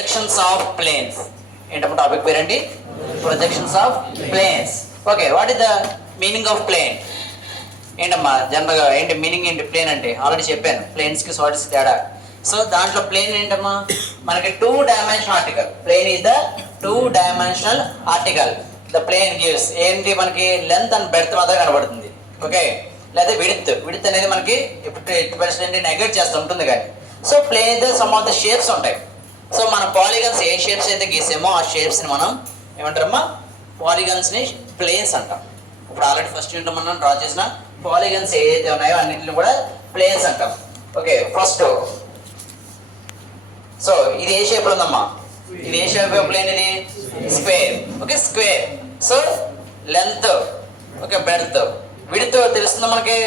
Projections of planes. ఏంటప్పుడు topic పేరేంటి? Projections of planes. Okay, what is the meaning of plane? ఏంటమ్మా జనరల్గా ఏంటి మీనింగ్ ఏంటి ప్లేన్ అంటే? ఆల్రెడీ చెప్పాను ప్లేన్స్కి సాలిడ్స్ తేడా. సో దాంట్లో ప్లేన్ ఏంటమ్మా మనకి 2 dimensional article. Plane is the 2 dimensional article. The plane gives ఏంటి మనకి లెంత్ అండ్ బెర్త్ మాత్రం కనబడుతుంది. ఓకే, లేదా విడ్త్ అనేది మనకి ఇప్పుడు నెగెట్ చేస్తూ ఉంటుంది కానీ. So plane some of the shapes ఉంటాయి. సో మన పాలిగన్స్ ఏ షేప్స్ అయితే గీసామో ఆ షేప్స్ని మనం ఏమంటారమ్మా పాలిగన్స్ని ప్లేన్స్ అంటాం. ఇప్పుడు ఆల్రెడీ ఫస్ట్ యూనిట్ మనం డ్రా చేసిన పాలిగన్స్ ఏదైతే ఉన్నాయో అన్నింటిని కూడా ప్లేన్స్ అంటాం. ఓకే, ఫస్ట్ సో ఇది ఏ షేప్ ఉందమ్మా? ఇది ఏ షేప్ ప్లేన్? ఇది square. Okay, square. So length, okay, berth, width తెలుస్తుందా మనకి?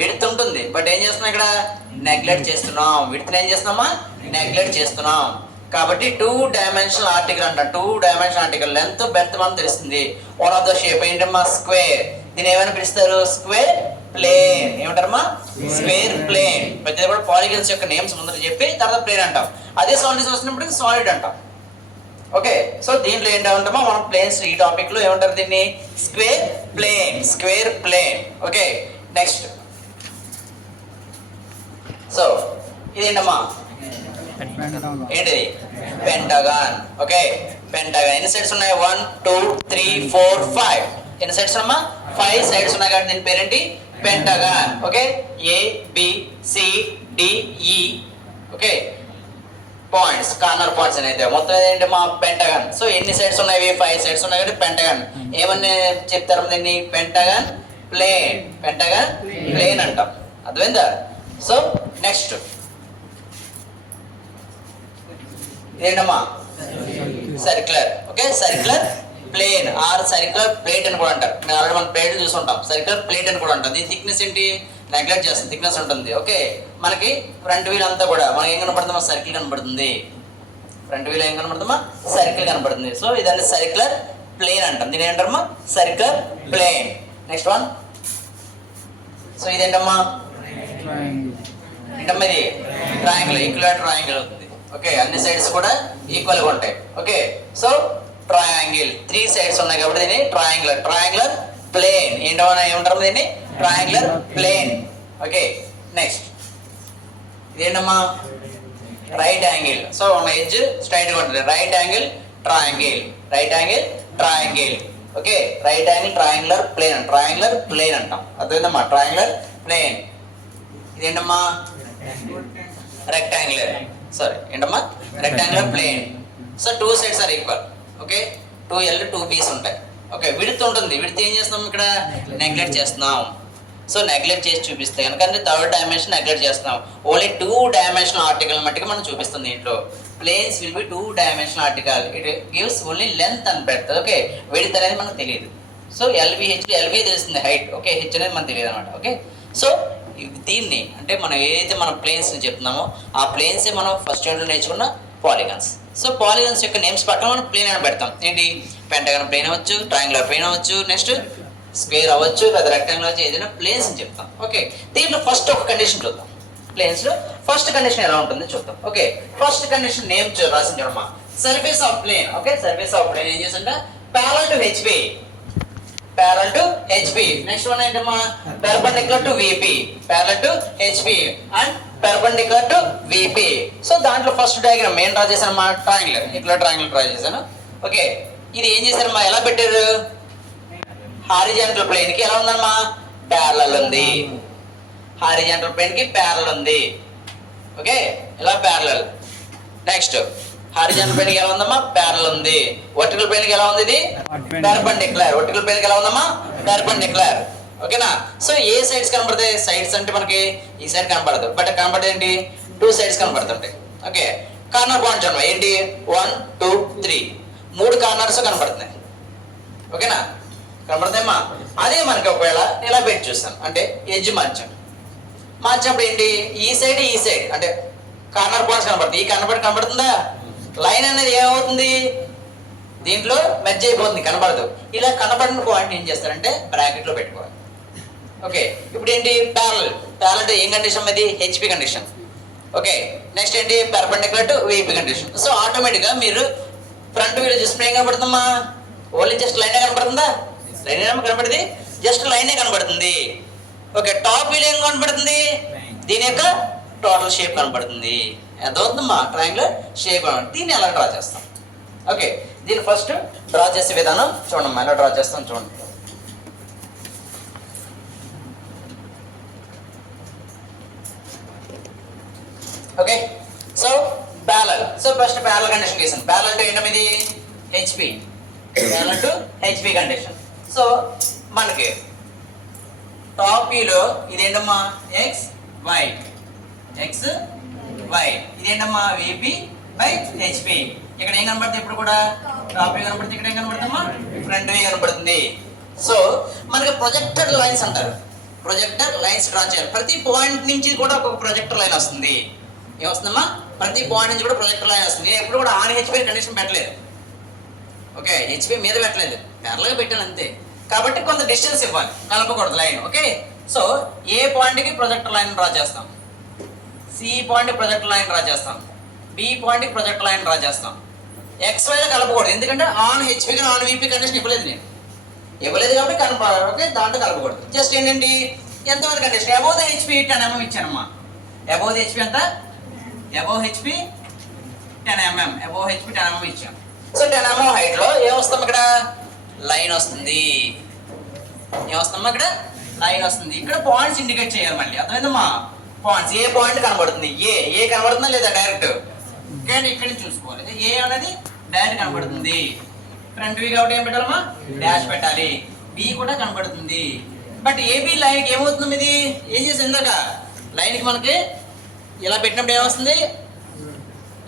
విడ్త్ ఉంటుంది, బట్ ఏం చేస్తున్నాం ఇక్కడ? నెగ్లెక్ట్ చేస్తున్నాం. విడ్త్ ఏం చేస్తున్నామా? నెగ్లెక్ట్ చేస్తున్నాం. కాబట్టి 2 డైమెన్షనల్ ఆర్టికల్ అంట. 2 డైమెన్షనల్ ఆర్టికల్ లెంత్ బెర్త్ మనం తెలుస్తుంది. వన్ ఆఫ్ ద షేప్ ఏంటమ్మా? స్క్వేర్. దీన్ని ఏమైనా పిలుస్తారు? Square plane. ఏమంటారమ్మా? Square plane. ప్రతి కూడా పాలిగన్స్ యొక్క నేమ్స్ ముందర చెప్పి తర్వాత ప్లేన్ అంటాం. అదే సాలిడ్స్ వస్తున్నప్పుడు సాలిడ్ అంటాం. ఓకే, సో దీంట్లో ఏంటంటామో మనం ప్లేన్స్ ఈ టాపిక్ లో ఏమంటారు దీన్ని? Square plane. Square plane. Okay, next. So ఇదేంటమ్మా? ఏంటిది? పెంటగాన్. Okay, pentagon. ఎన్ని సైడ్స్ ఉన్నాయి? 1 2 3 4 5. ఎన్ని సైడ్స్ ఉన్నామా? 5 సైడ్స్ ఉన్నాయి కాబట్టి దీని పేరేంటి? Pentagon. Okay, A B C D E. Okay, points, corner points అనేది మొత్తం ఏంటి మా పెంటగాన్. సో ఎన్ని సైడ్స్ ఉన్నాయి? 5 సైడ్స్ ఉన్నాయి కాబట్టి పెంటగాన్. ఏమని చెప్తారు దీన్ని? Pentagon plane. పెంటగాన్ ప్లేన్ అంటాం. అర్థమైందా? సో నెక్స్ట్ ఇదేంటమ్మా? Circular. Okay, circular plane or circular plate అని కూడా అంటారు. మేము ఆల్రెడీ మనం ప్లేట్ చూసుకుంటాం. సర్క్యులర్ ప్లేట్ అని కూడా అంటాం. దీని థిక్నెస్ ఏంటి? నెగ్లెక్ట్ చేస్తుంది. థిక్నెస్ ఉంటుంది. ఓకే, మనకి ఫ్రంట్ వీల్ అంతా కూడా మనకి ఏం కనపడుతుందా? సర్కిల్ కనబడుతుంది. ఫ్రంట్ వీల్ ఏం కనబడుతుందా? సర్కిల్ కనబడుతుంది. సో ఇదాన్ని సర్క్యులర్ ప్లేన్ అంటాం. దీని ఏంటమ్మా? Circular plane. Next one. So ఇదేంటమ్మా? ఏంటమ్మా ఇది? ట్రయాంగిల్. ఈక్వల్ ట్రయాంగిల్ అవుతుంది. ఓకే, అన్ని సైడ్స్ కూడా ఈక్వల్గా ఉంటాయి. ఓకే, సో ట్రయాంగిల్ 3 సైడ్స్ ఉన్నాయి కాబట్టి దీన్ని ట్రయాంగులర్. Triangular plane. ఏంటన్నా ఏమంటారు దీన్ని? Triangular plane. ఓకే, నెక్స్ట్ ఇదేంటమ్మా? Right angle. సో ఉన్న ఎడ్జ్ స్ట్రైట్ గా ఉంటుంది. Right angle triangle. Right angle triangle. Okay, right angle triangular plane. Triangular plane అంటాం. అర్థమైందమ్మా? Triangular plane. ఇదేంటమ్మా? రెక్టాంగులర్. సారీ ఏంటమ్మా? Rectangular plane. So 2 sides are equal. Okay, 2L 2B's ఉంటాయి. Okay, width ఉంటుంది. Width ఏం చేస్తున్నాం ఇక్కడ? నెగ్లెక్ట్ చేస్తున్నాం. సో నెగ్లెక్ట్ చేసి చూపిస్తే కనుక అంటే 3rd డైమెన్షన్ నెగ్లెక్ట్ చేస్తున్నాం. ఓన్లీ 2 డైమెన్షనల్ ఆర్టికల్ మట్టికి మనం చూపిస్తుంది దీంట్లో. Planes will be 2 dimensional article. It gives only length and breadth. Okay, width అనేది మనకు తెలియదు. సో ఎల్వి తెలుస్తుంది హైట్. ఓకే, హెచ్ అనేది మనకు తెలియదు అనమాట. ఓకే, సో దీన్ని అంటే మనం ఏదైతే మనం ప్లేన్స్ని చెప్తున్నామో ఆ ప్లేన్సే మనం ఫస్ట్ యూనిట్లో నేర్చుకున్న పాలిగన్స్. సో పాలిగన్స్ యొక్క నేమ్స్ పక్కన మనం ప్లేన్ అని పెడతాం. ఏంటి? పెంటగాన్ ప్లేన్ అవ్వచ్చు, ట్రయాంగులర్ ప్లేన్ అవ్వచ్చు, నెక్స్ట్ స్క్వేర్ అవ్వచ్చు, లేదా రెక్టాంగులర్ అవ్వచ్చు, ఏదైనా ప్లేన్స్ అని చెప్తాం. ఓకే, దీంట్లో ఫస్ట్ ఒక కండిషన్ చూద్దాం. ప్లేన్స్లో ఫస్ట్ కండిషన్ ఎలా ఉంటుందో చూద్దాం. ఓకే, ఫస్ట్ కండిషన్ నేమ్ రాసింది చూడమ్మా. Surface of plane. Okay, surface of plane ఏం చేస్తుంటే parallel to HP. Parallel to HP. Next one ఏంటమ్మా? Perpendicular to VP. Parallel to HP and perpendicular to VP. So దాంట్లో first diagram ఏం draw చేశానమ్మా? Triangular. Equal triangle draw చేశాను. Okay, ఇది ఏం చేశారమ్మా? ఎలా పెట్టారు? హారిజాంటల్ ప్లేన్ కి ఎలా ఉందమ్మా? ప్యారలల్ ఉంది. హారిజాంటల్ ప్లేన్ కి ప్యారలల్ ఉంది. ఓకే, ఇలా ప్యారలల్. నెక్స్ట్ హారిజాంటల్ ప్లేన్ కి ఎలా ఉందమ్మా? ప్యారలల్ ఉంది. వర్టికల్ ప్లేన్ కి ఎలా ఉంది? ఇది పెర్పెండిక్యులర్. వర్టికల్ ప్లేన్ కి ఎలా ఉందమ్మా? పెర్పెండిక్యులర్. ఓకేనా? సో ఏ సైడ్స్ కనబడతాయి? సైడ్స్ అంటే మనకి ఈ సైడ్ కనబడదు, బట్ కనబడేది ఏంటి? 2 సైడ్స్ కనబడుతుంటాయి. ఓకే, కార్నర్ పాయింట్స్ అన్నమాట. ఏంటి? 1 2 3 3 కార్నర్స్ కనబడుతున్నాయి. ఓకేనా? కనబడతాయమ్మా? అదే మనకి ఒకవేళ ఇలా పెట్టి చూస్తాను అంటే ఎడ్జ్ మార్చినప్పుడు ఏంటి? ఈ సైడ్ అంటే కార్నర్ పాయింట్స్ కనబడతాయి. ఈ కనబడుతుందా? లైన్ అనేది ఏమవుతుంది? దీంట్లో మెర్జ్ అయిపోతుంది, కనబడదు. ఇలా కనబడిన పాయింట్ ఏం చేస్తారంటే బ్రాకెట్లో పెట్టుకోవాలి. ఓకే, ఇప్పుడు ఏంటి? ప్యారలల్. ప్యారలల్ అంటే ఏం కండిషన్? అది హెచ్పి కండిషన్. ఓకే, నెక్స్ట్ ఏంటి perpendicular to VP condition. So ఆటోమేటిక్గా మీరు ఫ్రంట్ వ్యూలో చూస్తే ఏం కనబడుతుందమ్మా? ఓన్లీ జస్ట్ లైనే కనబడుతుందా? లైన్ ఏమో కనబడుతుంది, జస్ట్ లైనే కనబడుతుంది. ఓకే, టాప్ వ్యూలో ఏం కనబడుతుంది? దీని యొక్క టోటల్ షేప్ కనబడుతుంది. ఎంత అవుతుందమ్మా? Triangular shape. దీన్ని ఎలా డ్రా చేస్తాం? ఓకే, దీన్ని ఫస్ట్ డ్రా చేసే విధానం చూడమ్మా, ఎలా డ్రా చేస్తాం చూడండి. Okay, so parallel. So first parallel condition గీసాను. ప్యారలల్ టు ఏంటది? HP. Parallel to HP condition. So మనకి టాప్ వ్యూలో ఇదేంటమ్మా? X Y. ఇదేంటమ్మా? VP by HP. ఇక్కడ ఏం కనబడుతుంది? ఇప్పుడు కూడా టాప్ వ్యూ కనబడుతుంది. ఇక్కడ ఏం కనబడుతుందమ్మా? ఫ్రంట్ వ్యూ కనబడుతుంది. సో మనకి ప్రొజెక్టర్ లైన్స్ అంటారు. ప్రొజెక్టర్ లైన్స్ డ్రా చేయాలి. ప్రతి పాయింట్ నుంచి కూడా ఒక ప్రొజెక్టర్ లైన్ వస్తుంది. ఏమొస్తుందమ్మా? ప్రతి పాయింట్ నుంచి కూడా ప్రొజెక్టర్ లైన్ వస్తుంది. నేను ఎప్పుడు కూడా ఆన్ HP కండిషన్ పెట్టలేదు. ఓకే, HP మీద పెట్టలేదు, ప్యారలల్గా పెట్టాను అంతే. కాబట్టి కొంత డిస్టెన్స్ ఇవ్వాలి, కలపకూడదు లైన్. ఓకే, సో ఏ పాయింట్కి ప్రొజెక్టర్ లైన్ డ్రా చేస్తాం, C పాయింట్కి ప్రొజెక్టర్ లైన్ డ్రా చేస్తాం, B పాయింట్కి ప్రొజెక్టర్ లైన్ డ్రా చేస్తాం. XYలో కలపకూడదు, ఎందుకంటే ఆన్ HP కానీ ఆన్ VP కండిషన్ ఇవ్వలేదు కాబట్టి ఓకే, దాంట్లో కలపకూడదు. జస్ట్ ఏంటండి, ఎంతమంది condition above the HP 10 mm ఇచ్చానమ్మా. అబౌవ్ ద HP ఎంత? Above HP 10 mm. Above HP 10 mm ఇచ్చాం. సో 10 mm హైట్లో ఏమొస్తాం? ఇక్కడ లైన్ వస్తుంది. ఏమొస్తామా? ఇక్కడ లైన్ వస్తుంది. ఇక్కడ పాయింట్స్ ఇండికేట్ చేయాలి మళ్ళీ, అర్థమైందమ్మా? పాయింట్స్ ఏ పాయింట్ కనబడుతుంది? ఏ కనబడుతుందా లేదా? డైరెక్ట్ కానీ ఇక్కడ నుంచి చూసుకోవాలి. ఏ అనేది డైరెక్ట్ కనబడుతుంది. ఫ్రంట్ వ్యూ కాబట్టి ఏం పెట్టాలమ్మా? డాష్ పెట్టాలి. B కూడా కనబడుతుంది. బట్ AB లైన్కి ఏమవుతుంది? ఇది ఏం చేసింది ఇందాక? లైన్కి మనకి ఇలా పెట్టినప్పుడు ఏమొస్తుంది?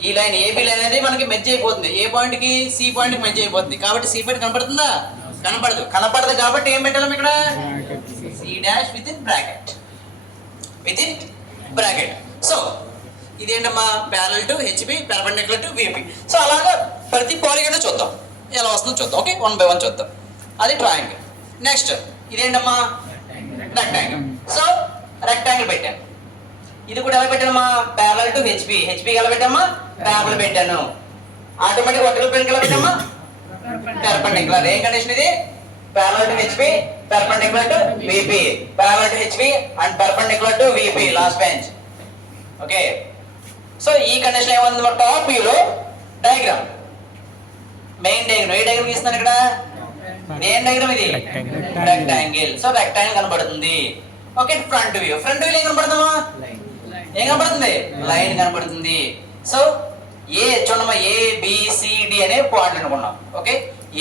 ఈ లైన్ AB లైన్ అనేది మనకి మెర్జ్ అయిపోతుంది. ఏ పాయింట్కి? C పాయింట్కి మెర్జ్ అయిపోతుంది. కాబట్టి C పాయింట్ కనబడుతుందా? కనపడదు కాబట్టి ఏం పెట్టాలి ఇక్కడ? C dash with in bracket. So ఇదేంటమ్మా? Parallel to HP, perpendicular to VP. So అలాగా ప్రతి పాలిగన్ చూద్దాం, ఎలా వస్తుందో చూద్దాం. ఓకే, 1 by 1 చూద్దాం. అది ట్రయాంగిల్. నెక్స్ట్ ఇదేంటమ్మా? రెక్టాంగిల్. సో రెక్టాంగిల్ పెట్టాను. ఇది కూడా ఎలా పెట్టానమ్మా? ప్యారలల్ టు HP ఎలా పెట్టామా? ప్యారలల్ పెట్టాను. ఆటోమేటిక్ వర్టికల్ ప్లేన్ ఎలా పెట్టామా? పెర్పెండిక్యులర్. ఏ కండిషన్ ఇది? Parallel to HP, perpendicular to VP. Parallel to HP and perpendicular to VP. Last bench. Okay, so ఈ కండిషన్ ఏముంది? మన టాప్ వ్యూలో డయాగ్రామ్, మెయిన్ డయాగ్రామ్. ఏ డయాగ్రామ్ గీస్తున్నాను ఇక్కడ? ఏం డయాగ్రామ్ ఇది? రెక్టాంగిల్. సో రెక్టాంగిల్ కనబడుతుంది. ఓకే, ఫ్రంట్ వ్యూలో ఏం కనబడుతుందమ్మా? ఏం కనబడుతుంది? లైన్ కనబడుతుంది. సో చూడమ్మా, ABCD అనే పాయింట్ అనుకున్నాం. ఓకే,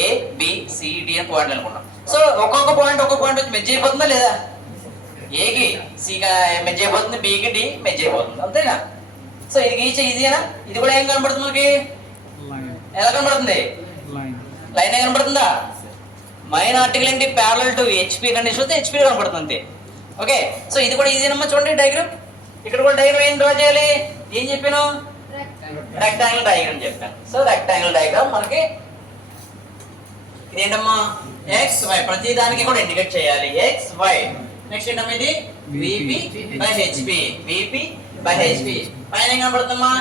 ABCD అనే పాయింట్ అనుకున్నాం. సో ఒక్కొక్క పాయింట్ వచ్చి మెర్జ్ అయిపోతుందా లేదా? ఏకి C మెర్జ్ అయిపోతుంది, Bకి D మెర్జ్ అయిపోతుంది, అంతేనా? సో ఇది గీచే ఈజీనా? ఇది కూడా ఏం కనబడుతుంది మనకి? ఎలా కనబడుతుంది? లైన్ ఏ కనబడుతుందా? మైన్ ఆర్టికల్ ఏంటి? ప్యారలల్ టు HP కండిషన్ వస్తే HP కనబడుతుంది అంతే. ఓకే, సో ఇది కూడా ఈజీనమ్మా. చూడండి డయాగ్రామ్. ఇక్కడ కూడా డయాగ్రామ్ ఏం డ్రా చేయాలి? ఏం చెప్పాను? రెక్టాంగిల్ డయాగ్రామ్ చెప్పాను. సో రెక్టాంగిల్ డయాగ్రామ్ మనకి ఇదేంటమ్మా? XY. ప్రతి దానికి కూడా ఇండికేట్ చేయాలి. XY. నెక్స్ట్ ఏంటమ్మా? ఇది VP బై HP. పైన ఏం కనబడుతుందమ్మా?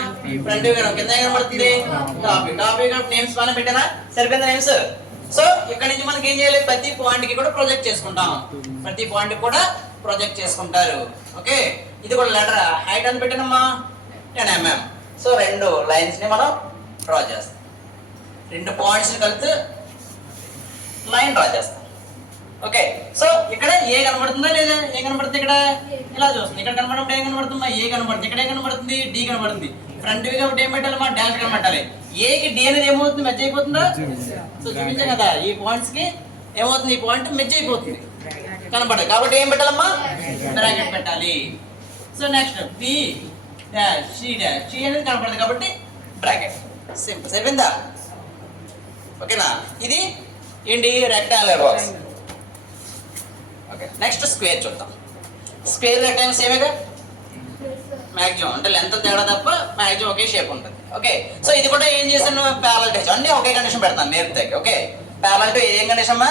Front view. కింద ఏం కనబడుతుంది? Top view. నేమ్స్ పైన పెట్టానా? సరిపోయిందా నేమ్స్? సో ఇక్కడ నుంచి మనకి ఏం చేయాలి? ప్రతి పాయింట్ కి కూడా ప్రొజెక్ట్ చేసుకుంటాం. ప్రతి పాయింట్ కూడా ప్రొజెక్ట్ చేసుకుంటారు. ఓకే, ఇది కూడా లెటర్ హైట్ అని పెట్టానమ్మా 10 mm. సో 2 లైన్స్ ని మనం డ్రా చేస్తాం. 2 పాయింట్స్ కలిసి లైన్ డ్రా చేస్తాం. ఓకే, సో ఇక్కడ ఏ కనబడుతుందా లేదా? ఏ కనబడుతుంది? ఇక్కడ ఇలా చూస్తుంది. ఇక్కడ కనబడినప్పుడు ఏం కనబడుతుందా? ఏ కనబడుతుంది. ఇక్కడ ఏం కనబడుతుంది? D కనబడుతుంది. ఫ్రంట్ వ్యూ కాబట్టి ఏం పెట్టాలి? మా డాష్ కనబడాలి. ఏకి D అనేది ఏమవుతుంది? మెర్జ్ అయిపోతుందా? సో చూపించాం కదా, ఈ పాయింట్స్ కి ఏమవుతుంది? ఈ పాయింట్ మెర్జ్ అయిపోతుంది, కనబడదు. కాబట్టి ఏం పెట్టాలమ్మా? బ్రాకెట్ పెట్టాలి. So next B dash C అనేది కనబడదు కాబట్టి బ్రాకెట్. సింపుల్. సరిపోయిందా? ఓకేనా? ఇది ఏంటి? Rectangular box. Okay, next square చూద్దాం. స్క్వేర్ రెక్టాంగిల్ సేమేగా, మ్యాక్సిమం అంటే లెంత్ తేడా తప్ప మ్యాక్సిమం ఒకే షేప్ ఉంటుంది. ఓకే, సో ఇది కూడా ఏం చేశాను? ప్యారలల్ టు అన్ని ఒకే కండిషన్ పెడతాను నేర్పుతాయి. ఓకే, ప్యారలల్ టు ఏం కండిషన్ అమ్మా?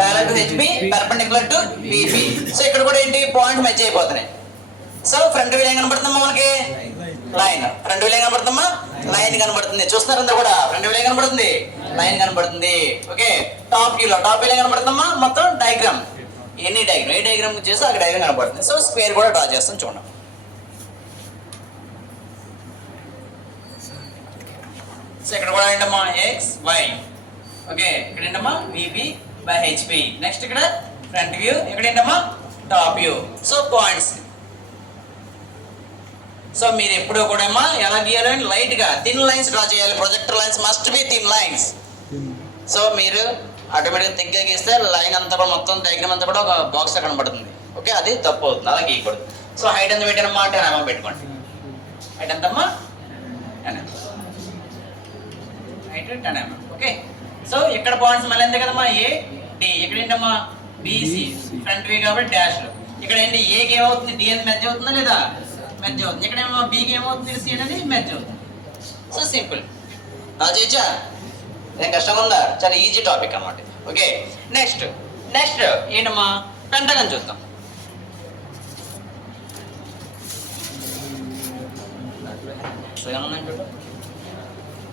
Parallel to HP, perpendicular to VP. So ఇక్కడ కూడా ఏంటి? పాయింట్ మెర్జ్ అయిపోతున్నాయి. సో ఫ్రంట్ వ్యూ ఏం కనబడుతుందమ్మా మనకి? లైన్. ఫ్రంట్ వ్యూ ఏం కనబడుతుందమ్మా? లైన్ కనబడుతుంది. చూస్తున్నారు అంతా కూడా ఫ్రంట్ వ్యూ ఏం కనబడుతుంది? లైన్ కనబడుతుంది. ఓకే, టాప్ వ్యూ ఏం కనబడుతుందమ్మా? మొత్తం డయాగ్రామ్, ఎన్ని డయాగ్రామ్, ఏ డయాగ్రామ్ చేస్తే అక్కడ డయాగ్రామ్ కనబడుతుంది. సో స్క్వేర్ కూడా డ్రా చేస్తాం చూడండి. సో ఇక్కడ కూడా ఏంటమ్మా? X why. ఓకే, ఇక్కడ ఏంటమ్మా? VB by HP. నెక్స్ట్ ఇక్కడ ఫ్రంట్ వ్యూ, ఇక్కడ ఏంటమ్మా? Top view. So points. So మీరు ఎప్పుడూ కూడా ఎలా గీయాలి? లైట్ గా థిన్ లైన్స్ డ్రా చేయాలి. Projector lines must be thin lines. So మీరు ఆటోమేటిక్గా థిక్గా గీస్తే లైన్ అంతా కూడా మొత్తం డయాగ్రామ్ అంతా కూడా ఒక బాక్స్ కనబడుతుంది. ఓకే, అది తప్పు అవుతుంది, అలా గీయకూడదు. సో హైట్ ఎంత పెట్టానమ్మా? 10 mm పెట్టుకోండి. హైట్ ఎంతమ్మా? 10 mm. Height 10 mm. Okay, so ఇక్కడ పాయింట్స్ మళ్ళీ అంతే కదమ్మా? A D. ఇక్కడ ఏంటమ్మా? బిసి. ఫ్రంట్ వ్యూ కాబట్టి డాష్. ఇక్కడ ఏంటి? ఏకి ఏమవుతుంది? డి అనేది మెర్జ్ అవుతుందా లేదా? మెర్జ్ అవుతుంది. ఇక్కడ ఏమో బికి ఏమవుతుంది? సి అనేది మెర్జ్ అవుతుంది. So simple. చేయొచ్చా? ఏం కష్టంగా ఉందా? చాలా ఈజీ టాపిక్ అన్నమాట. ఓకే, నెక్స్ట్ ఏంటమ్మా? పెంటగన్ చూద్దాం.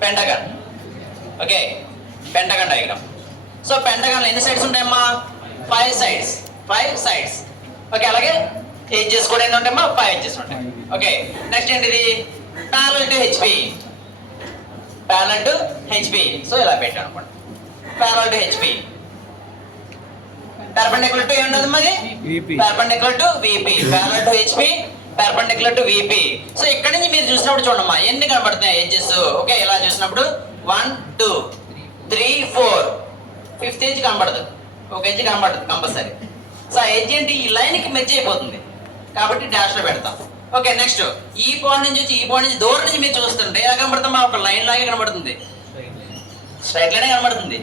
Pentagon. Okay, pentagon diagram. So pentagon ఎన్ని సైడ్స్ ఉంటాయమ్మా? 5 సైడ్స్. ఓకే, అలాగే ఎడ్జెస్ కూడా ఎన్ని ఉంటాయమ్మా? 5 ఎడ్జెస్ ఉంటాయి. ఓకే, నెక్స్ట్ ఏంటిది? Parallel to HP. సో ఇలా పెట్టాను అనుకోండి. Parallel to HP. Perpendicular to ఏముంటుంది మరి? Perpendicular to VP. Parallel to HP, perpendicular to VP. So ఇక్కడ నుంచి మీరు చూసినప్పుడు చూడమ్మా ఎన్ని కనబడుతున్నాయి ఎడ్జెస్. ఓకే, ఇలా చూసినప్పుడు 1 2 3 4 5th ఎడ్జ్ కనబడదు. ఒక ఎడ్జ్ కనబడదు కంపల్సరీ. సో ఆ ఎడ్జ్ ఏంటి? ఈ లైన్కి మెర్జ్ అయిపోతుంది కాబట్టి డాష్లో పెడతాం. ఓకే, నెక్స్ట్ ఈ పాయింట్ నుంచి వచ్చి ఈ పాయింట్ నుంచి దూరం నుంచి మీరు చూస్తుంటే ఎలా కనబడుతుందా? ఒక లైన్ లాగే కనబడుతుంది, స్ట్రైట్ లైన్ కనబడుతుంది.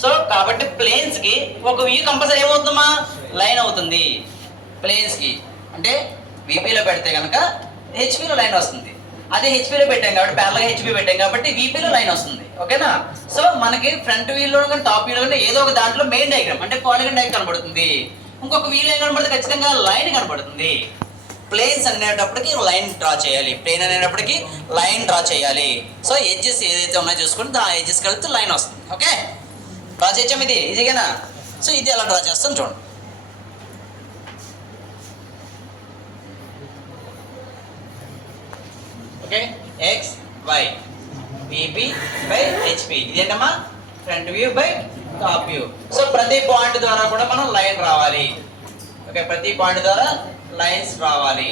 సో కాబట్టి ప్లేన్స్ కి ఒక వ్యూ కంపల్సరీ ఏమవుతుందమ్మా? లైన్ అవుతుంది. ప్లేన్స్ కి అంటే విపిలో పెడితే కనుక హెచ్పిలో లైన్ వస్తుంది. అదే హెచ్పిలో పెట్టాం కాబట్టి ప్యారలల్ హెచ్పి పెట్టాం కాబట్టి విపిలో లైన్ వస్తుంది. ఓకేనా? సో మనకి ఫ్రంట్ వ్యూలో కానీ టాప్ వ్యూలో కానీ ఏదో ఒక దాంట్లో మెయిన్ డయాగ్రామ్ అంటే పాలిగన్ డయాగ్రామ్ కనబడుతుంది. ఇంకొక వీల్ ఏం కనబడుతుంది? ఖచ్చితంగా లైన్ కనబడుతుంది. ప్లేన్స్ అనేటప్పటికి లైన్ డ్రా చేయాలి. ప్లేన్ అనేటప్పటికి లైన్ డ్రా చేయాలి. సో ఎడ్జెస్ ఏదైతే ఉన్నాయో చూసుకుంటే ఆ ఎడ్జెస్ కలిపితే లైన్ వస్తుంది. ఓకే, డ్రా చేయొచ్చాం. ఇది ఈజీగానా? సో ఇది ఎలా డ్రా చేస్తాం చూడండి. Okay, X Y VP by HP. ఇది ఏంటమ్మా? Front view by top view. So ప్రతి పాయింట్ ద్వారా కూడా మనం లైన్ రావాలి. ఓకే, ప్రతి పాయింట్ ద్వారా లైన్స్ రావాలి.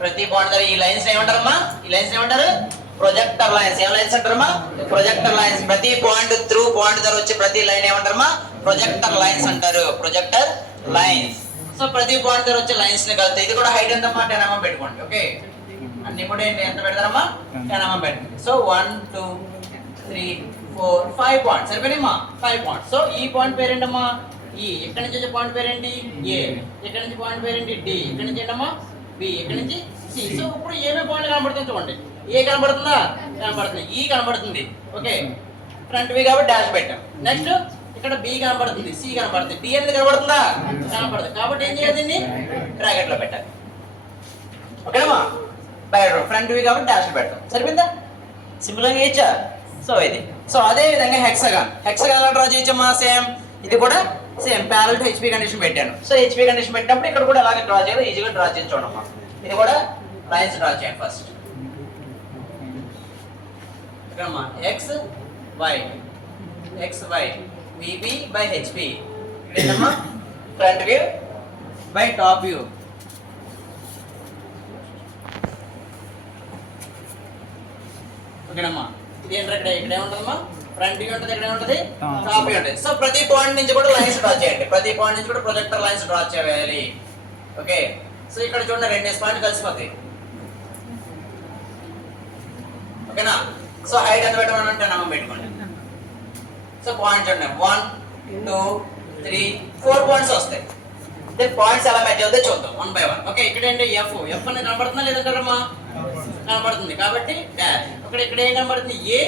ప్రతి పాయింట్ ద్వారా ఈ లైన్స్ ఏమంటారమ్మా? ఈ లైన్స్ ఏమంటారు? Projector lines. ఏం లైన్స్ అంటారమ్మా? Projector lines. ప్రతి పాయింట్ త్రూ పాయింట్ ద్వారా వచ్చే ప్రతి లైన్ ఏమంటారమ్మా? ప్రొజెక్టర్ లైన్స్ అంటారు. Projector lines. సో ప్రతి పాయింట్ ద్వారా వచ్చే లైన్స్ ని కలిపితే ఇది కూడా హైట్ ఎంతమ్మా? 10 mm పెట్టుకోండి. ఓకే, అన్ని కూడా ఏంటి? ఎంత పెడతారమ్మా? 10 mm పెట్టండి. సో 1 2 3 4 5 పాయింట్స్ సరిపోయినాయమ్మా? 5 పాయింట్స్. సో ఈ పాయింట్ పేరేంటమ్మా? ఈ. ఇక్కడ నుంచి వచ్చే పాయింట్ పేరేంటి? ఏ. ఇక్కడ నుంచి పాయింట్ పేరేంటి? డి. ఇక్కడ నుంచి ఏంటమ్మా? బి. ఇక్కడ నుంచి సి. సో ఇప్పుడు ఏమేమి పాయింట్ కనబడుతుంది చూడండి. ఏ కనబడుతుందా? కనబడుతుంది. ఈ కనబడుతుంది. ఓకే, ఫ్రంట్ వ్యూ కాబట్టి డాష్ పెట్టాం. నెక్స్ట్ ఇక్కడ బి కనబడుతుంది, సి కనబడుతుంది, డి అనేది కనబడుతుందా? కనబడుతుంది. కాబట్టి ఏం చేయాలి? దీన్ని బ్రాకెట్ లో పెట్టాలి. ఓకేనమ్మా? ఫ్రంట్ వ్యూ కాబట్టి డాష్ పెడతాం. సరిపోయిందా? సింపుల్ గా చేయొచ్చా? సో ఇది. సో అదే విధంగా హెక్సాగాన్ ఎలా డ్రా చేయొచ్చమ్మా? సేమ్. ఇది కూడా same parallel to HP condition పెట్టాను. సో హెచ్పి కండిషన్ పెట్టినప్పుడు ఇక్కడ కూడా అలాగే డ్రా చేయాలి. ఈజీగా డ్రా చేసి చూడమ్మా. ఇది కూడా లైన్స్ డ్రా చేయండి ఫస్ట్. ఓకేనమ్మా? X Y VB by HP. ఇదేనమ్మా? Front view by top view. ఓకేనమ్మా? ఇది ఏంటంటే ఇక్కడ ఏముంటుందమ్మా? ఫ్రంట్ వ్యూ ఉంటుంది, ఇక్కడ ఏముంటుంది? టాప్ వ్యూ ఉంటుంది. సో ప్రతి పాయింట్ నుంచి కూడా లైన్స్ డ్రా చేయండి. ప్రతి పాయింట్ నుంచి కూడా ప్రొజెక్టర్ లైన్స్ డ్రా చేయాలి. ఓకే, సో ఇక్కడ చూడండి 2 పాయింట్ కలిసిపోతాయి. ఓకేనా? సో హైట్ ఎంత పెట్టమని 10 mm పెట్టుకోండి. సో పాయింట్స్ చూడండి 1 2 3 4 పాయింట్స్ వస్తాయి. దెన్ పాయింట్స్ ఎలా మ్యాచ్ అవుతాయి చూద్దాం 1 by 1. ఓకే, ఇక్కడ ఏంటి? ఎఫ్ అనేది కనబడుతుందా లేదంటారమ్మా? కనబడుతుంది కాబట్టి డాష్. ఇక్కడ ఏం కనబడుతుంది? ఏ.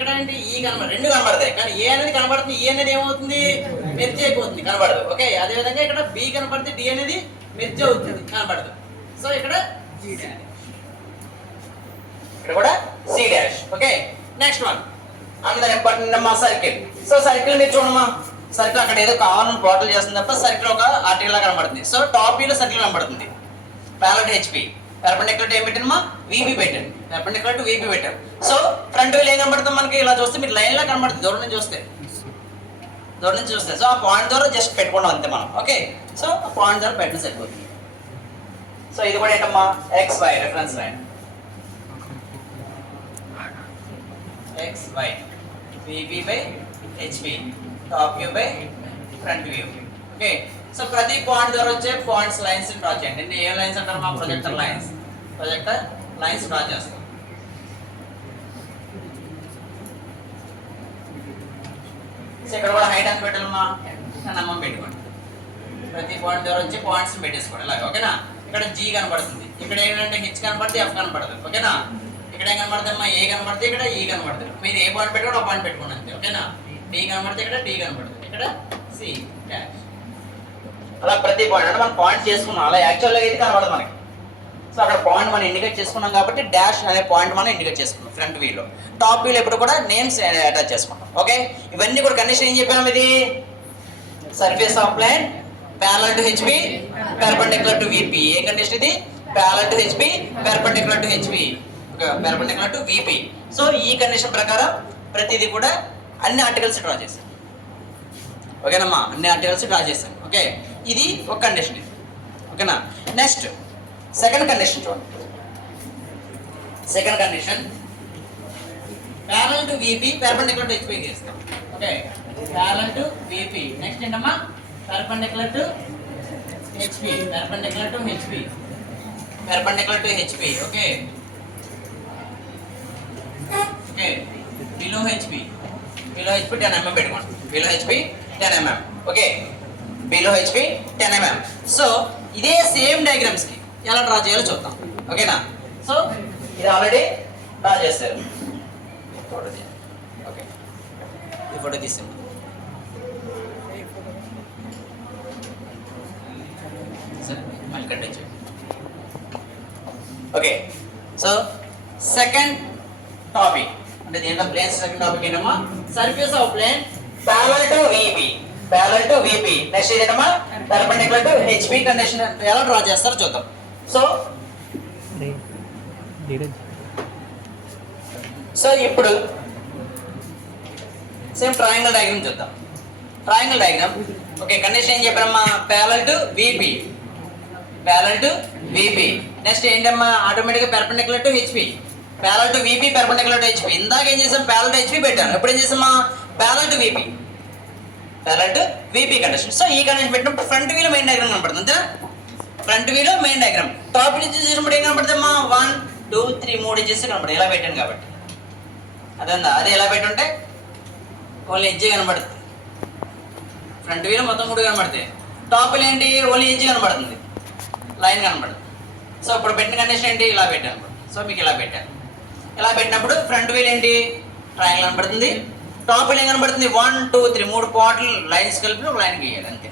ఇక్కడ ఏంటి ఈ కనబడదు, రెండు కనబడతాయి కానీ ఏ అనేది కనబడుతుంది, ఈ అనేది ఏమవుతుంది మెర్జ్ అయిపోతుంది, కనబడదు. ఓకే, అదే విధంగా ఇక్కడ బి కనబడితే డి అనేది మెర్జ్ అవుతుంది, కనబడదు. సో ఇక్కడ జీ డాష్, ఇక్కడ కూడా C dash. Okay, next one అందరూ ఇంపార్టెంట్ అమ్మా సర్కిల్. సో సర్కిల్ మీరు చూడమ్మా, సర్కిల్ అక్కడ ఏదో కావాలని ప్లాట్లు చేస్తుంది తప్ప సర్కిల్ ఒక ఆర్టికల్ లా కనబడుతుంది. సో టాప్ వ్యూలో సర్కిల్ కనబడుతుంది. ప్యారలల్ హెచ్పి పెర్పెండిక్యులర్ టు ఏం పెట్టామా, విబి పెట్టాను, పెర్పెండిక్యులర్ టు విబి పెట్టాం. సో ఫ్రంట్ వీల్ ఏం కనబడుతుంది మనకి, ఇలా చూస్తే మీరు లైన్ లా కనబడుతుంది దూరం నుంచి చూస్తే, దూరం నుంచి చూస్తే. సో ఆ పాయింట్ ద్వారా జస్ట్ పెట్టుకోవడం అంతే మనం. ఓకే, సో ఆ పాయింట్ ద్వారా పెట్టిన సరిపోతుంది. సో ఇది కూడా ఏంటమ్మా X Y reference line, X Y VB by HB top view by front view. Okay, so ప్రతి పాయింట్ ద్వారా వచ్చే పాయింట్స్ లైన్స్ డ్రా చేయండి. అంటే ఏ లైన్స్ అంటారు మా projector lines, projector lines draw చేస్తాం. సో ఇక్కడ కూడా హైట్ ఎంత పెట్టాలమ్మా, నమ్మం పెట్టుకోండి. ప్రతి పాయింట్ ద్వారా వచ్చే పాయింట్స్ పెట్టేసుకోండి ఇలాగ. ఓకేనా, ఇక్కడ జీ కనబడుతుంది, ఇక్కడ ఏంటంటే హెచ్ కనబడితే ఎఫ్ కనబడదు. ఓకేనా, ఇక్కడ ఏం కనబడుతుంది అమ్మా, ఏ కనబడితే ఇక్కడ ఈ కనబడుతుంది. మీరు ఏ పాయింట్ పెట్టుకోండి ఆ పాయింట్ పెట్టుకోండి అంతే. ఓకేనా, డి కనబడితే ఇక్కడ డి కనబడుతుంది, ఇక్కడ సి డాష్. అలా ప్రతి పాయింట్ అంటే మనం పాయింట్ చేసుకున్నాం, అలా యాక్చువల్గా అయితే కనబడదు మనకి. సో అక్కడ పాయింట్ మనం ఇండికేట్ చేసుకున్నాం కాబట్టి డాష్ అనే పాయింట్ మనం ఇండికేట్ చేసుకున్నాం ఫ్రంట్ వ్యూలో. టాప్ వ్యూలో ఎప్పుడు కూడా నేమ్స్ అటాచ్ చేసుకుంటాం. ఓకే, ఇవన్నీ కూడా కండిషన్ ఏం చెప్పాము, ఇది surface of plane parallel to HP perpendicular to VP. ఏ కండిషన్ ఇది, parallel to HP perpendicular to HP perpendicular to VP. So ఈ కండిషన్ ప్రకారం ప్రతిదీ కూడా అన్ని ఆర్టికల్స్ డ్రా చేశాం. ఓకేనమ్మా, అన్ని ఆర్టికల్స్ డ్రా చేశాం. ఓకే, ఇది ఒక కండిషన్ ఇది. ఓకేనా, నెక్స్ట్ సెకండ్ కండిషన్ చూడండి. Second condition parallel to VP perpendicular to HP చేస్తాం. Okay, parallel to VP. Next ఏంటమ్మా, perpendicular to HP, perpendicular to HP, perpendicular to HP. Okay, okay, below HP, below HP 10 mm పెట్టుకోండి, below HP 10 mm. Okay, below HP 10 mm. So ఇదే same diagrams కి ఎలా draw చేయాలో చూద్దాం. ఓకేనా, so ఇది already draw చేశారు. ఓకే, ఈ ఫోటో తీసాం. సరే మళ్ళీ కంటిన్యూ చేయండి. ఓకే, సో సెకండ్ టాపిక్ అంటే దీంట్లో ప్లేన్ సెకండ్ టాపిక్ ఏంటమ్మా, surface of plane parallel to VP, parallel to VP. Next ఏంటమ్మా, పెర్పెండిక్యులర్ టు హెచ్పి కండిషన్ ఎలా డ్రా చేస్తారో చూద్దాం. సో ఇప్పుడు సేమ్ ట్రయాంగిల్ డయాగ్రామ్ చూద్దాం. Triangle diagram. ఓకే, కండిషన్ ఏం చెప్పారమ్మా, parallel to VP, parallel to VP. Next ఏంటమ్మా, ఆటోమేటిక్గా perpendicular to HP, parallel to VP perpendicular to HP. ఇందాక ఏం చేసాం, ప్యారలల్ టు హెచ్పి పెట్టాను, ఇప్పుడు ఏం చేసామా, parallel to VP, parallel to VP condition. So ఈ కండిషన్ పెట్టినప్పుడు ఫ్రంట్ వ్యూలో మెయిన్ డయాగ్రామ్ కనపడుతుంది అంతేనా, ఫ్రంట్ వ్యూలో మెయిన్ డయాగ్రామ్. టాప్ నుంచి చూసినప్పుడు ఏం కనపడుతుందమ్మా, 1 2 3 3 ఇంచెస్ కనపడుతుంది. ఇలా పెట్టాను కాబట్టి అదేందా, అదే ఎలా పెట్టుంటే ఓన్లీ ఎడ్జ్ కనబడుతుంది. ఫ్రంట్ వ్యూలో మొత్తం 3 కనబడతాయి, టాప్ వ్యూలో ఏంటి ఓన్లీ ఎడ్జ్ కనబడుతుంది, లైన్ కనబడుతుంది. సో ఇప్పుడు పెట్టిన కండిషన్ ఏంటి, ఇలా పెట్టాను. సో మీకు ఇలా పెట్టాను, ఇలా పెట్టినప్పుడు ఫ్రంట్ వీల్ ఏంటి ట్రయాంగిల్ కనబడుతుంది, టాప్ వీల్ ఏం కనబడుతుంది 1 2 3 3 పార్ట్లు లైన్స్ కలిపి ఒక లైన్ గీయాలి అంతే.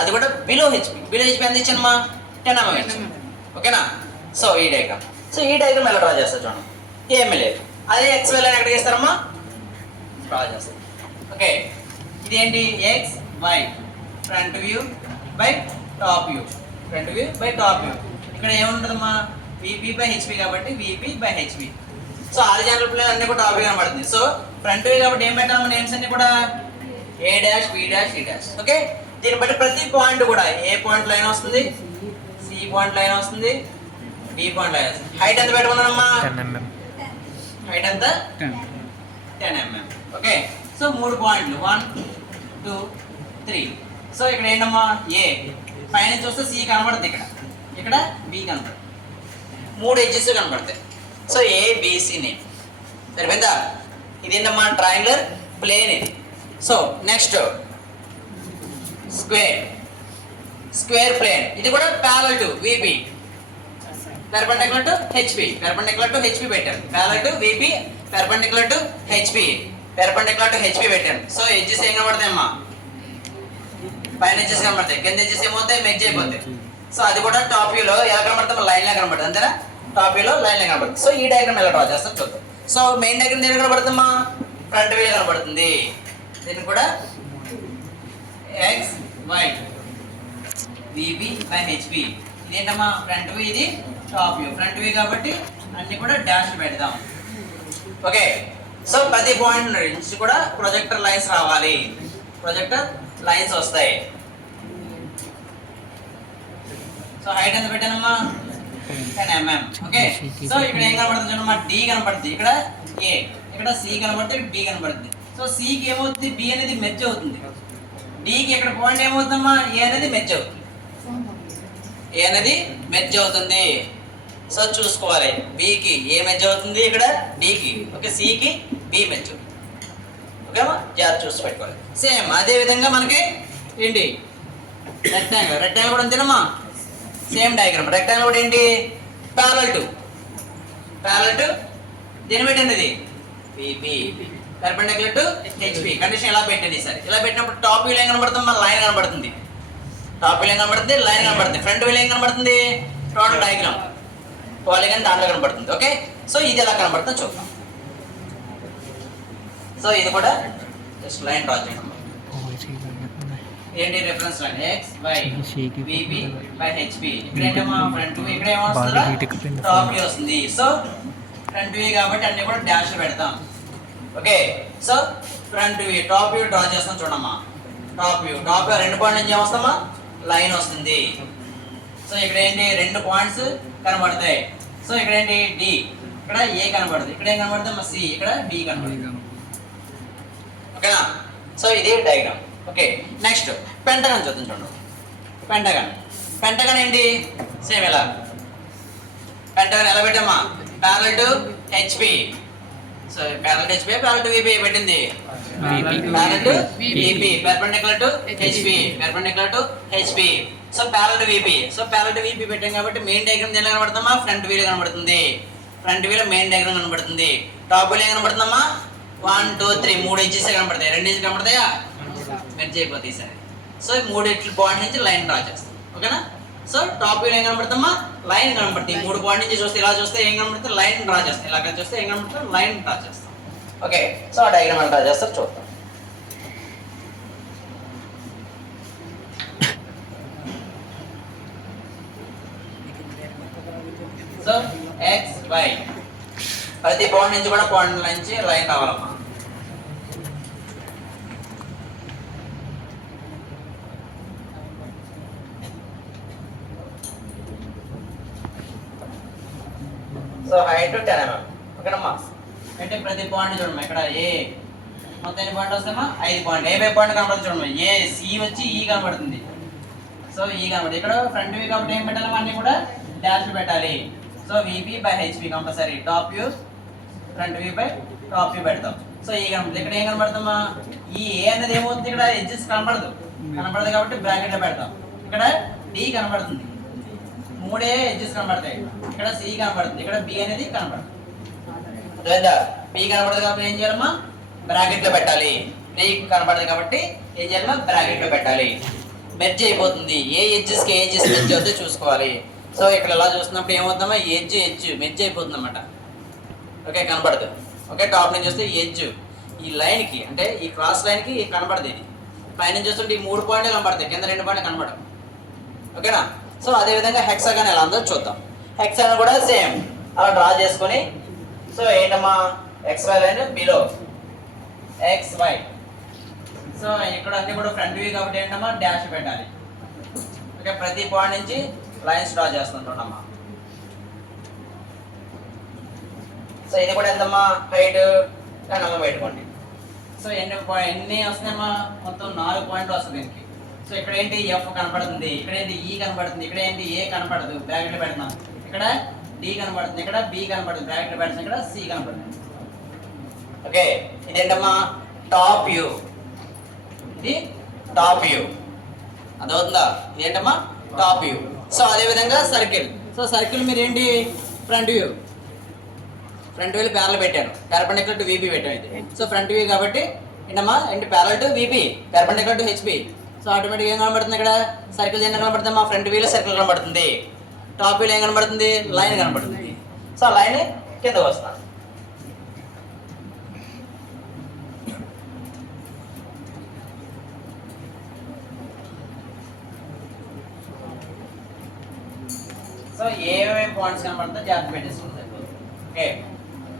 అది కూడా బిలో హెచ్పి, బిలో హెచ్పి ఎంత ఇచ్చానమ్మా 10 mm. ఓకేనా, సో ఈ డయాగ్రామ్. సో ఈ డయాగ్రామ్ ఎలా డ్రా చేస్తారు చూడండి, ఏమీ లేదు. అదే ఎక్స్ వై లైన్ ఎక్కడ గీస్తారమ్మా, డ్రా చేస్తారు. ఓకే, ఇదేంటి X Y front view by top view, front view by top view. ఇక్కడ ఏముంటుందమ్మా, విపి బై హెచ్పి కాబట్టి VP by HP. So horizontal plane అన్ని కూడా టాప్ వ్యూ కనబడుతుంది. సో ఫ్రంట్ వ్యూ కాబట్టి ఏం పెట్టాము, నేమ్స్ అన్ని కూడా A dash B dash C dash. Okay, దీన్ని బట్టి ప్రతి పాయింట్ కూడా ఏ పాయింట్ లైన్ వస్తుంది, సి పాయింట్ లైన్ వస్తుంది, బి పాయింట్ లైన్ వస్తుంది. హైట్ ఎంత పెట్టుకున్నానమ్మా, హైట్ ఎంత 10 mm. ఓకే, సో 3 పాయింట్లు 1 2 3. సో ఇక్కడ ఏంటమ్మా, ఏ పైన చూస్తే సి కనబడుతుంది, ఇక్కడ ఇక్కడ బి కనబడుతుంది, 3 ఎడ్జెస్ కనబడతాయి. సో ఏ బిసి నేమ్ సరిపోయిందా. ఇది ఏంటమ్మా ట్రయాంగులర్ ప్లేన్ ఇది. So next square, square plane. ఇది కూడా parallel to VP perpendicular to HP, perpendicular to HP పెట్టారు, parallel to VP perpendicular to HP, perpendicular to HP పెట్టాను. సో ఎడ్జెస్ ఏం కనబడతాయి అమ్మా, పైన ఎడ్జెస్ కనబడతాయి, కింద ఎడ్జెస్ ఏమవుతాయి, మెర్జ్ అయిపోతాయి. సో అది కూడా టాప్ వ్యూలో ఎలా కనబడతాం, లైన్ లా కనబడుతుంది అంతేనా, టాప్ వ్యూలో లైన్ లా కనబడుతుంది. సో ఈ డయాగ్రామ్ ఎలా డ్రా చేస్తాం చూద్దాం. సో మెయిన్ డయాగ్రామ్ దేని కనబడుతుందమ్మా, ఫ్రంట్ వ్యూ కనబడుతుంది. దీన్ని కూడా X Y VB by HP, ఇదేంటమ్మా ఫ్రంట్ వ్యూ, ఇది టాప్ వ్యూ. ఫ్రంట్ వ్యూ కాబట్టి అన్ని కూడా డాష్ పెడదాం. ఓకే, సో ప్రతి పాయింట్ నుంచి కూడా ప్రొజెక్టర్ లైన్స్ రావాలి, ప్రొజెక్టర్ లైన్స్ వస్తాయి. సో హైట్ ఎంత పెట్టానమ్మా, 10 mm. ఓకే, సో ఇక్కడ ఏం కనబడుతుంది చూడమ్మా, డి కనబడుతుంది, ఇక్కడ ఏ, ఇక్కడ సి కనబడుతుంది, ఇక్కడ బి కనబడుతుంది. సో సికి ఏమవుతుంది, బి అనేది మెర్జ్ అవుతుంది. డికి ఇక్కడ పాయింట్ ఏమవుతుందమ్మా, ఏ అనేది మెర్జ్ అవుతుంది, ఏ అనేది మెర్జ్ అవుతుంది. సో చూసుకోవాలి, బికి ఏ మెర్జ్ అవుతుంది, ఇక్కడ డికి, ఓకే, సికి బి మెర్జ్ అవుతుంది. ఓకేమా, జాగ్రత్త చూసి పెట్టుకోవాలి. సేమ్ అదే విధంగా మనకి ఏంటి రెక్టాంగిల్, రెక్టాంగిల్ కూడా అంతేనమ్మా, సేమ్ డయాగ్రామ్. రెక్టాంగిల్ కూడా ఏంటి, ప్యారలల్ టు దీని పెట్టండి, ఇది PP, perpendicular to HP. Condition ఇలా పెట్టండి. సరే ఇలా పెట్టినప్పుడు టాప్ వ్యూ ఏం కనబడుతుంది, మన లైన్ కనబడుతుంది, టాప్ వ్యూ ఏం కనబడుతుంది, లైన్ కనబడుతుంది. ఫ్రంట్ వ్యూ ఏం కనబడుతుంది, టోటల్ డయాగ్రామ్ పాలిగన్ దాంట్లో కనబడుతుంది. ఓకే, సో ఇది ఎలా కనబడుతుందో చూద్దాం. సో ఇది కూడా జస్ట్ లైన్ డ్రా చేయండి. ఏంటి reference line, X Y VB by HP. ఇక్కడ ఏంటమ్మా ఫ్రంట్ వ్యూ, ఇక్కడ ఏమొస్తుందా, టాప్ వ్యూ వస్తుంది. సో ఫ్రంట్ వ్యూ కాబట్టి అన్ని కూడా డాష్ పెడతాం. Okay, so front view, top view draw చేస్తాం చూడమ్మా. టాప్ వ్యూ రెండు పాయింట్ నుంచి ఏమొస్తామా, లైన్ వస్తుంది. సో ఇక్కడ ఏంటి, 2 పాయింట్స్ కనబడతాయి. సో ఇక్కడ ఏంటి డి, ఇక్కడ ఏ కనబడుతుంది, ఇక్కడ ఏం కనబడుతుంది, సి, ఇక్కడ బి కనబడుతుంది. ఓకేనా, సో ఇది డయాగ్రామ్. ఓకే, నెక్స్ట్ పెంటగన్ చూద్దాం చూడండి. పెంటగన్ ఏంటి, సేమ్ ఎలా, పెంటగన్ ఎలా పెట్టామా, parallel to HP. So parallel to HP, parallel to VP పెట్టింది, parallel to VP, perpendicular to HP, perpendicular to HP. So parallel to VP, so parallel to VP పెట్టాం కాబట్టి main diagram దేనిలో కనబడుతుందమ్మా, front వ్యూలో కనబడుతుంది. Front వ్యూలో main diagram కనబడుతుంది. Top వ్యూలో ఏం కనబడుతుందమ్మా, 1 2 3 3 ఇంచెస్ కనబడతాయి, 2 ఇంచెస్ కనబడతాయా, మెర్జ్ అయిపోతాయి. సరే, సో ఈ 3 పాయింట్ నుంచి లైన్ డ్రా చేస్తాం. ఓకేనా, సో టాప్ వ్యూ ఏం కనబడుతుందమ్మా, లైన్ కనబడుతుంది. 3 పాయింట్ నుంచి చూస్తే ఇలా చూస్తే ఏం కనబడుతుంది, లైన్ డ్రా చేస్తాం. ఇలా చూస్తే ఏం కనబడుతుంది, లైన్ డ్రా చేస్తాం. ఓకే, సో ఆ డయాగ్రామ్ ఎలా డ్రా చేస్తారు చూద్దాం. సో ఎక్స్ వై ప్రతి పాయింట్ నుంచి కూడా పాయింట్ నుంచి లైన్ రావాలమ్మా. So height 10 mm. ఓకేనమ్మా, అంటే ప్రతి పాయింట్ చూడమ్మా, ఇక్కడ ఏ మొత్తం ఎన్ని పాయింట్ వస్తామా, 5 పాయింట్. ఏ పాయింట్ కనబడుతుంది చూడమ్మా, ఏ సి వచ్చి ఈ కనబడుతుంది. సో ఈ కనబడుతుంది. ఇక్కడ ఫ్రంట్ వ్యూ కాబట్టి ఏం పెట్టాలి, అన్నీ కూడా డాష్ పెట్టాలి. So VB by HP compulsory. Top view front view by top view పెడతాం. సో ఈ కనబడుతుంది. ఇక్కడ ఏం కనబడుతుందమ్మా, ఈ ఏ అనేది ఏమవుతుంది, ఇక్కడ ఎడ్జెస్ కనబడదు కాబట్టి బ్రాకెట్ లో పెడతాం. ఇక్కడ డి కనబడుతుంది, 3 ఎడ్జెస్ కనబడతాయి. ఇక్కడ సి కనబడుతుంది, ఇక్కడ బి అనేది కనబడుతుంది. బి కనబడదు కాబట్టి ఏం చేయాలమ్మా, బ్రాకెట్ లో పెట్టాలి. బి కనబడదు కాబట్టి ఏం చేయాలమ్మా, బ్రాకెట్ లో పెట్టాలి. మెర్జ్ అయిపోతుంది. ఏ ఎడ్జెస్ కి ఏ ఎడ్జెస్ మెర్జ్ అవుతుందో చూసుకోవాలి. సో ఇక్కడ ఎలా చూస్తున్నప్పుడు ఏమవుతుందమ్మా, ఎడ్జ్ మెర్జ్ అయిపోతుంది అన్నమాట. ఓకే, కనబడదు. ఓకే, టాప్ నుంచి చూస్తే ఎడ్జ్ ఈ లైన్ కి, అంటే ఈ క్రాస్ లైన్ కి కనబడదు. ఇది పైన చూస్తుంటే ఈ 3 పాయింట్లు కనబడతాయి, కింద 2 పాయింట్లు కనబడవు. ఓకేనా, సో అదే విధంగా హెక్సాగన్ ఎలా ఉందో చూద్దాం. హెక్సాగన్ కూడా సేమ్ అలా డ్రా చేసుకొని, సో ఏంటమ్మా, X Y line below X Y. So ఇక్కడ అన్ని కూడా ఫ్రంట్ వ్యూ కాబట్టి ఏంటమ్మా, డాష్ పెట్టాలి. ఓకే, ప్రతి పాయింట్ నుంచి లైన్స్ డ్రా చేస్తుంటామమ్మా. సో ఇది కూడా ఎంతమ్మా, హైట్ 10 mm పెట్టుకోండి. సో ఎన్ని వస్తున్నాయమ్మా, మొత్తం 4 పాయింట్లు వస్తుంది దీనికి. సో ఇక్కడ ఏంటి, ఎఫ్ కనపడుతుంది, ఇక్కడ ఏంటి ఈ కనపడుతుంది, ఇక్కడ ఏంటి ఏ కనపడదు, బ్రాకెట్లో పెడతాం. ఇక్కడ డి కనపడుతుంది, ఇక్కడ బి కనపడుతుంది, బ్రాకెట్లో పెడతాం, ఇక్కడ సి కనపడుతుంది. ఓకే, ఇదేంటమ్మా, టాప్ వ్యూ. ఇది టాప్ వ్యూ, అదవుతుందా, ఇదేంటమ్మా టాప్ వ్యూ. సో అదే విధంగా సర్కిల్. సో సర్కిల్ మీరు ఏంటి, front view. Front view parallel పెట్టాను, పెర్పెండిక్యులర్ టు వీబీ పెట్టాను ఇది. సో ఫ్రంట్ వ్యూ కాబట్టి ఏంటమ్మా ఏంటి parallel to VP, perpendicular to HP. So ఆటోమేటిక్గా ఏం కనబడుతుంది ఇక్కడ, సర్కిల్ ఏం కనబడుతుంది, మా ఫ్రంట్ వీలో సర్కిల్ కనబడుతుంది, టాప్ వీల్ ఏం కనబడుతుంది, లైన్ కనబడుతుంది. సో ఆ లైన్ కింద వస్తాను. సో ఏమేమి పాయింట్స్ కనబడుతుందో జాగ్రత్త పెట్టేసుకుంటాం. ఓకే,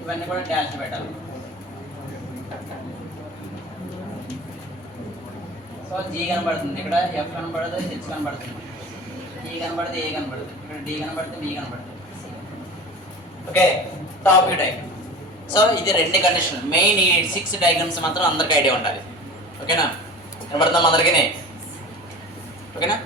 ఇవన్నీ కూడా డాష్ పెట్టాలి. సో జీ కనబడుతుంది, ఇక్కడ ఎఫ్ కనబడుతుంది, హెచ్ కనబడుతుంది, ఈ కనబడుతుంది, ఏ కనబడుతుంది, ఇక్కడ డి కనబడుతుంది, బి కనబడుతుంది. Okay, top view type. So ఇది రెండు కండిషన్. మెయిన్ ఈ 6 డయాగ్రామ్స్ మాత్రం అందరికి ఐడియా ఉండాలి. ఓకేనా, కనబడుతున్నాం అందరికీ? ఓకేనా?